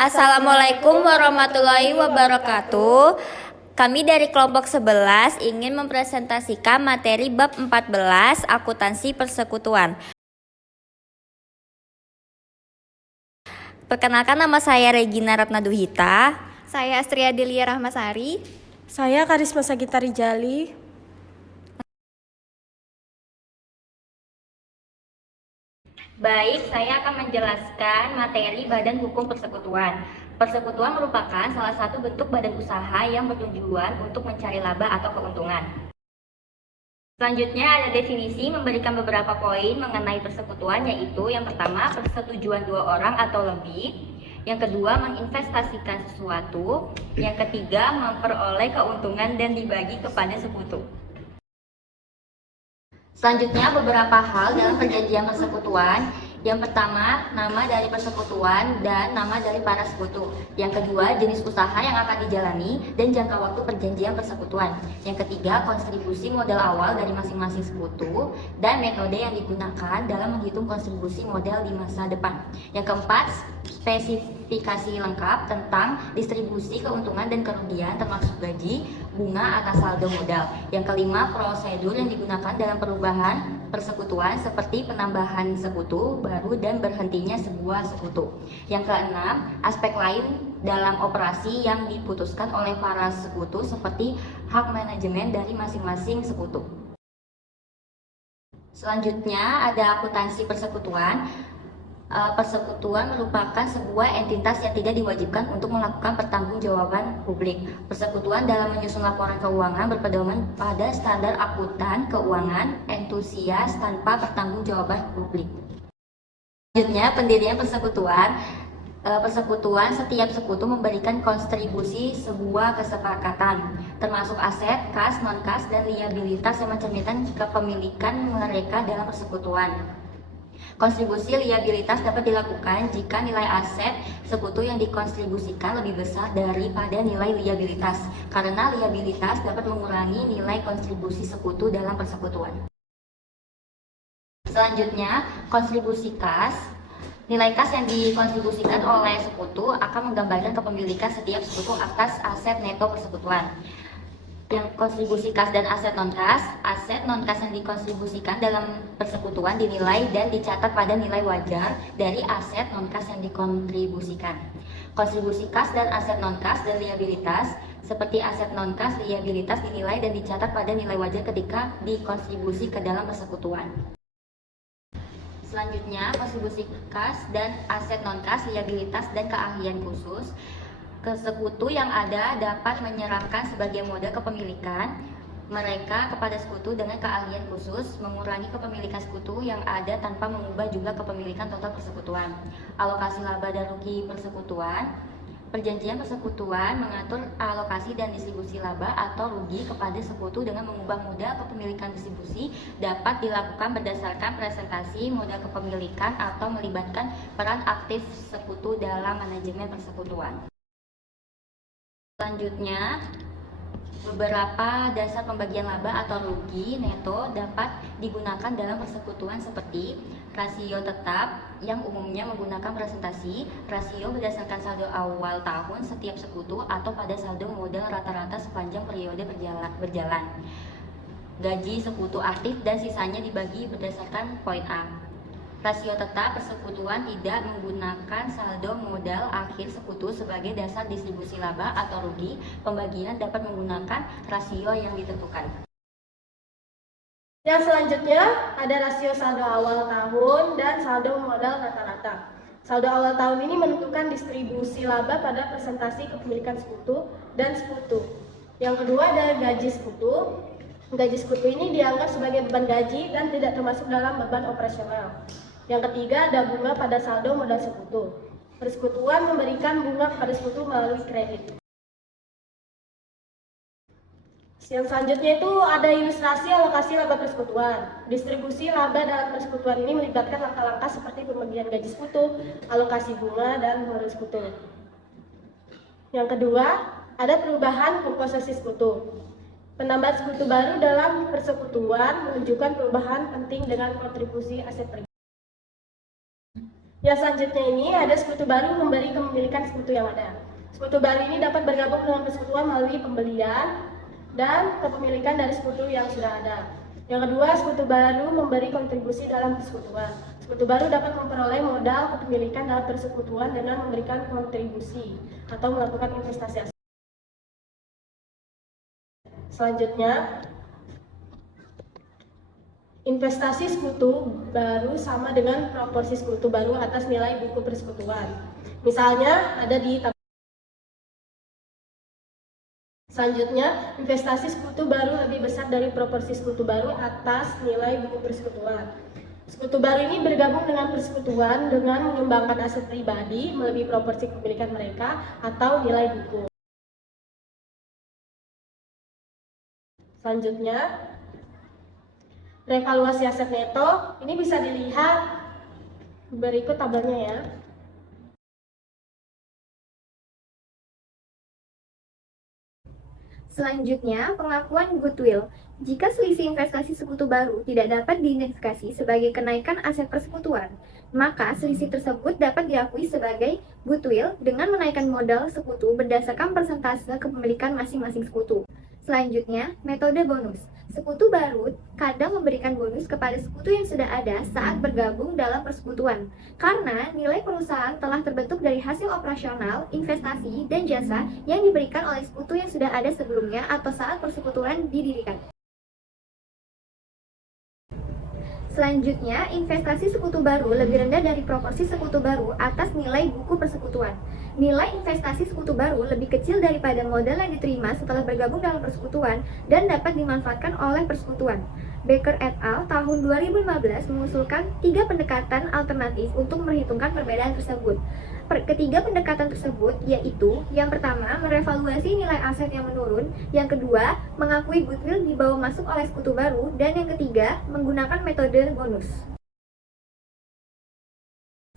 Assalamualaikum warahmatullahi wabarakatuh. Kami dari kelompok 11 ingin mempresentasikan materi bab 14 akuntansi persekutuan. Perkenalkan, nama saya Regina Ratnaduhita. Saya Astria Delia Rahmasari. Saya Karisma Sagita Rijali. Baik, saya akan menjelaskan materi Badan Hukum Persekutuan. Persekutuan merupakan salah satu bentuk badan usaha yang bertujuan untuk mencari laba atau keuntungan. Selanjutnya ada definisi memberikan beberapa poin mengenai persekutuan, yaitu yang pertama, persetujuan dua orang atau lebih. Yang kedua, menginvestasikan sesuatu. Yang ketiga, memperoleh keuntungan dan dibagi kepada sekutu. Selanjutnya, beberapa hal dalam perjanjian persekutuan. Yang pertama, nama dari persekutuan dan nama dari para sekutu. Yang kedua, jenis usaha yang akan dijalani dan jangka waktu perjanjian persekutuan. Yang ketiga, kontribusi modal awal dari masing-masing sekutu dan metode yang digunakan dalam menghitung kontribusi modal di masa depan. Yang keempat, spesifikasi lengkap tentang distribusi keuntungan dan kerugian termasuk gaji, bunga atas saldo modal. Yang kelima, prosedur yang digunakan dalam perubahan persekutuan seperti penambahan sekutu baru dan berhentinya sebuah sekutu. Yang keenam, aspek lain dalam operasi yang diputuskan oleh para sekutu seperti hak manajemen dari masing-masing sekutu. Selanjutnya ada akuntansi persekutuan. Persekutuan merupakan sebuah entitas yang tidak diwajibkan untuk melakukan pertanggungjawaban publik. Persekutuan dalam menyusun laporan keuangan berpedoman pada standar akuntan keuangan entusias tanpa pertanggungjawaban publik. Selanjutnya, pendirian persekutuan. Persekutuan, setiap sekutu memberikan kontribusi sebuah kesepakatan, termasuk aset, kas, non-kas, dan liabilitas yang mencerminkan kepemilikan mereka dalam persekutuan. Kontribusi liabilitas dapat dilakukan jika nilai aset sekutu yang dikontribusikan lebih besar daripada nilai liabilitas, karena liabilitas dapat mengurangi nilai kontribusi sekutu dalam persekutuan. Selanjutnya, kontribusi kas. Nilai kas yang dikontribusikan oleh sekutu akan menggambarkan kepemilikan setiap sekutu atas aset neto persekutuan. Yang kontribusi kas dan aset non kas yang dikontribusikan dalam persekutuan dinilai dan dicatat pada nilai wajar dari aset non kas yang dikontribusikan. Kontribusi kas dan aset non kas dan liabilitas seperti aset non kas, liabilitas dinilai dan dicatat pada nilai wajar ketika dikontribusi ke dalam persekutuan. Selanjutnya, kontribusi kas dan aset non kas, liabilitas dan keahlian khusus. Sekutu yang ada dapat menyerahkan sebagai modal kepemilikan mereka kepada sekutu dengan keahlian khusus, mengurangi kepemilikan sekutu yang ada tanpa mengubah jumlah kepemilikan total persekutuan. Alokasi laba dan rugi persekutuan. Perjanjian persekutuan mengatur alokasi dan distribusi laba atau rugi kepada sekutu dengan mengubah modal kepemilikan distribusi dapat dilakukan berdasarkan presentasi modal kepemilikan atau melibatkan peran aktif sekutu dalam manajemen persekutuan. Selanjutnya, beberapa dasar pembagian laba atau rugi neto dapat digunakan dalam persekutuan seperti rasio tetap yang umumnya menggunakan presentasi, rasio berdasarkan saldo awal tahun setiap sekutu atau pada saldo modal rata-rata sepanjang periode berjalan, gaji sekutu aktif dan sisanya dibagi berdasarkan poin A. Rasio tetap persekutuan tidak menggunakan saldo modal akhir sekutu sebagai dasar distribusi laba atau rugi. Pembagian dapat menggunakan rasio yang ditentukan. Yang selanjutnya ada rasio saldo awal tahun dan saldo modal rata-rata. Saldo awal tahun ini menentukan distribusi laba pada presentasi kepemilikan sekutu dan sekutu. Yang kedua ada gaji sekutu. Gaji sekutu ini dianggap sebagai beban gaji dan tidak termasuk dalam beban operasional. Yang ketiga ada bunga pada saldo modal sekutu. Persekutuan memberikan bunga kepada sekutu melalui kredit. Yang selanjutnya itu ada ilustrasi alokasi laba persekutuan. Distribusi laba dalam persekutuan ini melibatkan langkah-langkah seperti pembagian gaji sekutu, alokasi bunga, dan modal sekutu. Yang kedua, ada perubahan komposisi sekutu. Penambahan sekutu baru dalam persekutuan menunjukkan perubahan penting dengan kontribusi aset pribadi. Yang selanjutnya ini ada sekutu baru memberi kepemilikan sekutu yang ada. Sekutu baru ini dapat bergabung dengan persekutuan melalui pembelian dan kepemilikan dari sekutu yang sudah ada. Yang kedua, sekutu baru memberi kontribusi dalam persekutuan. Sekutu baru dapat memperoleh modal kepemilikan dalam persekutuan dengan memberikan kontribusi atau melakukan investasi. Selanjutnya, investasi sekutu baru sama dengan proporsi sekutu baru atas nilai buku persekutuan. Misalnya ada di tabel. Selanjutnya, investasi sekutu baru lebih besar dari proporsi sekutu baru atas nilai buku persekutuan. Sekutu baru ini bergabung dengan persekutuan dengan menyumbangkan aset pribadi melebihi proporsi kepemilikan mereka atau nilai buku. Selanjutnya, revaluasi aset neto ini bisa dilihat berikut tabelnya ya. Selanjutnya, pengakuan goodwill. Jika selisih investasi sekutu baru tidak dapat diidentifikasi sebagai kenaikan aset persekutuan, maka selisih tersebut dapat diakui sebagai goodwill dengan menaikkan modal sekutu berdasarkan persentase kepemilikan masing-masing sekutu. Selanjutnya, metode bonus. Sekutu baru kadang memberikan bonus kepada sekutu yang sudah ada saat bergabung dalam persekutuan, karena nilai perusahaan telah terbentuk dari hasil operasional, investasi, dan jasa yang diberikan oleh sekutu yang sudah ada sebelumnya atau saat persekutuan didirikan. Selanjutnya, investasi sekutu baru lebih rendah dari proporsi sekutu baru atas nilai buku persekutuan. Nilai investasi sekutu baru lebih kecil daripada modal yang diterima setelah bergabung dalam persekutuan dan dapat dimanfaatkan oleh persekutuan. Baker et al. Tahun 2015 mengusulkan 3 pendekatan alternatif untuk memperhitungkan perbedaan tersebut. Ketiga pendekatan tersebut yaitu, yang pertama, merevaluasi nilai aset yang menurun, yang kedua, mengakui goodwill dibawa masuk oleh sekutu baru, dan yang ketiga, menggunakan metode bonus.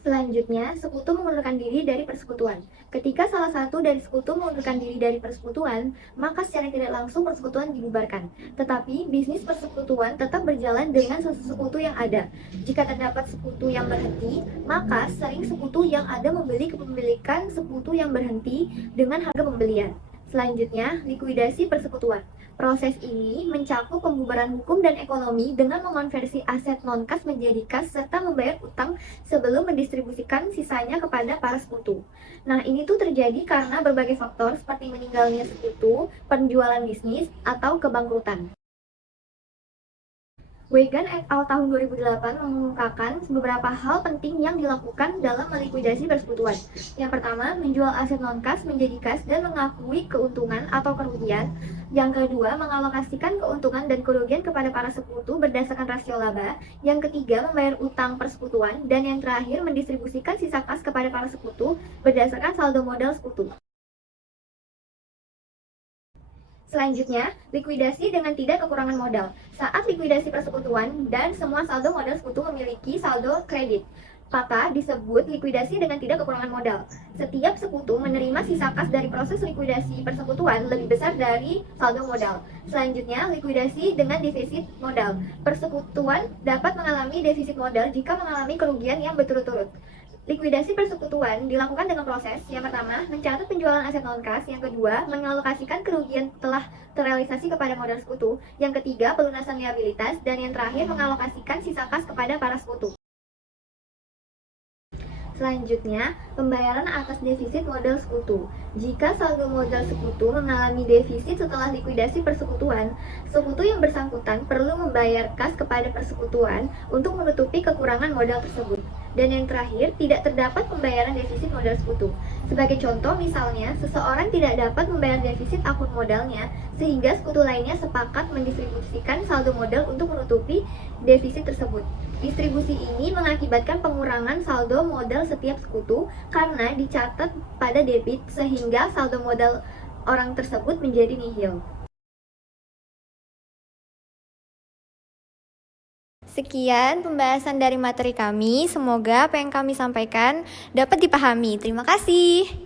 Selanjutnya, sekutu mengundurkan diri dari persekutuan. Ketika salah satu dari sekutu mengundurkan diri dari persekutuan, maka secara tidak langsung persekutuan dibubarkan. Tetapi, bisnis persekutuan tetap berjalan dengan sekutu yang ada. Jika terdapat sekutu yang berhenti, maka sering sekutu yang ada membeli kepemilikan sekutu yang berhenti dengan harga pembelian. Selanjutnya, likuidasi persekutuan. Proses ini mencakup pembubaran hukum dan ekonomi dengan mengonversi aset non-kas menjadi kas serta membayar utang sebelum mendistribusikan sisanya kepada para sekutu. Nah, ini tuh terjadi karena berbagai faktor seperti meninggalnya sekutu, penjualan bisnis, atau kebangkrutan. Wegan et al. Tahun 2008 mengungkapkan beberapa hal penting yang dilakukan dalam melikuidasi persekutuan. Yang pertama, menjual aset non-kas menjadi kas dan mengakui keuntungan atau kerugian. Yang kedua, mengalokasikan keuntungan dan kerugian kepada para sekutu berdasarkan rasio laba. Yang ketiga, membayar utang persekutuan. Dan yang terakhir, mendistribusikan sisa kas kepada para sekutu berdasarkan saldo modal sekutu. Selanjutnya, likuidasi dengan tidak kekurangan modal. Saat likuidasi persekutuan dan semua saldo modal sekutu memiliki saldo kredit, maka disebut likuidasi dengan tidak kekurangan modal. Setiap sekutu menerima sisa kas dari proses likuidasi persekutuan lebih besar dari saldo modal. Selanjutnya, likuidasi dengan defisit modal. Persekutuan dapat mengalami defisit modal jika mengalami kerugian yang berturut-turut. Likuidasi persekutuan dilakukan dengan proses yang pertama, mencatat penjualan aset non-kas, yang kedua, mengalokasikan kerugian telah terrealisasi kepada modal sekutu, yang ketiga, pelunasan liabilitas, dan yang terakhir, mengalokasikan sisa kas kepada para sekutu. Selanjutnya, pembayaran atas defisit modal sekutu. Jika saldo modal sekutu mengalami defisit setelah likuidasi persekutuan, sekutu yang bersangkutan perlu membayar kas kepada persekutuan untuk menutupi kekurangan modal tersebut. Dan yang terakhir, tidak terdapat pembayaran defisit modal sekutu. Sebagai contoh, misalnya, seseorang tidak dapat membayar defisit akun modalnya, sehingga sekutu lainnya sepakat mendistribusikan saldo modal untuk menutupi defisit tersebut. Distribusi ini mengakibatkan pengurangan saldo modal setiap sekutu karena dicatat pada debit, sehingga saldo modal orang tersebut menjadi nihil. Sekian pembahasan dari materi kami. Semoga apa yang kami sampaikan dapat dipahami. Terima kasih.